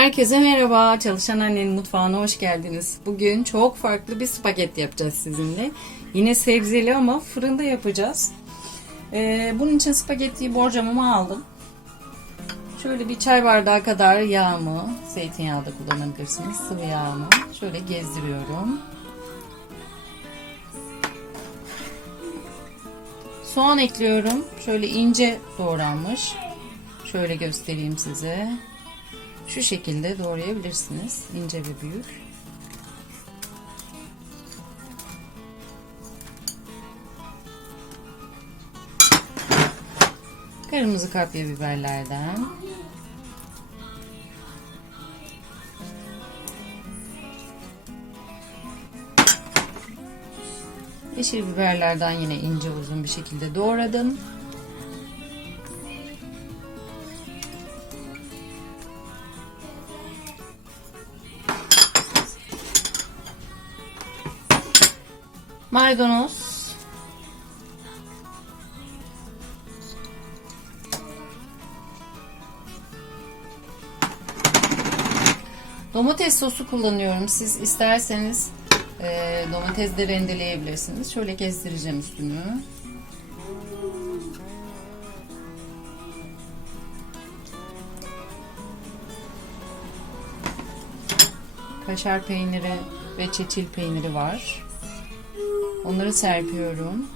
Herkese merhaba. Çalışan Annenin Mutfağı'na hoş geldiniz. Bugün çok farklı bir spagetti yapacağız sizinle. Yine sebzeli ama fırında yapacağız. Ee, bunun için spagettiyi borcamıma aldım. Şöyle bir çay bardağı kadar yağımı, zeytinyağı da kullanabilirsiniz, sıvı yağımı şöyle gezdiriyorum. Soğan ekliyorum. Şöyle ince doğranmış. Şöyle göstereyim size. Şu şekilde doğrayabilirsiniz. ince ve büyük. Kırmızı kapya biberlerden. Yeşil biberlerden yine ince uzun bir şekilde doğradım. Maydanoz. Domates sosu kullanıyorum. Siz isterseniz e, domates de rendeleyebilirsiniz. Şöyle gezdireceğim üstünü. Kaşar peyniri ve çeçil peyniri var. Onları serpiyorum.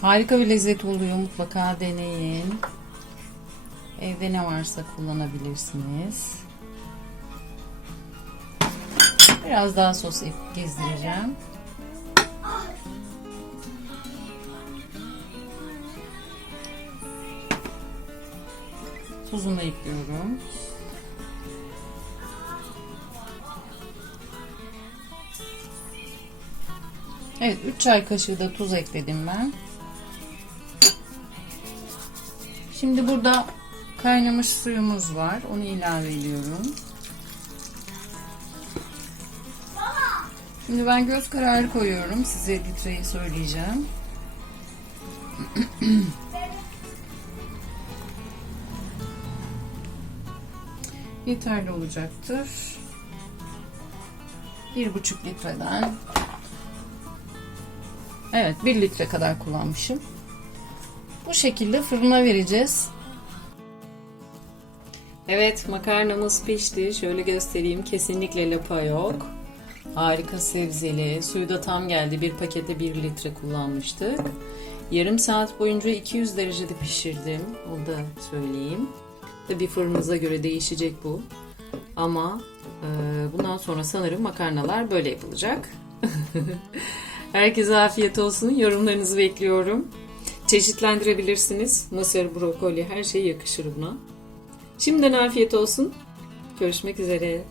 Harika bir lezzet oluyor. Mutlaka deneyin. Evde ne varsa kullanabilirsiniz. Biraz daha sos gezdireceğim. Tuzunu ekliyorum. Evet 3 çay kaşığı da tuz ekledim ben. Şimdi burada kaynamış suyumuz var. Onu ilave ediyorum. Şimdi ben göz kararı koyuyorum. Size litreyi söyleyeceğim. Yeterli olacaktır. Bir buçuk litreden Evet 1 litre kadar kullanmışım. Bu şekilde fırına vereceğiz. Evet makarnamız pişti. Şöyle göstereyim. Kesinlikle lapa yok. Harika sebzeli. Suyu da tam geldi. Bir pakete 1 litre kullanmıştık. Yarım saat boyunca 200 derecede pişirdim. Onu da söyleyeyim. Tabi fırınıza göre değişecek bu. Ama e, bundan sonra sanırım makarnalar böyle yapılacak. Herkese afiyet olsun. Yorumlarınızı bekliyorum. Çeşitlendirebilirsiniz. Mısır, brokoli her şey yakışır buna. Şimdiden afiyet olsun. Görüşmek üzere.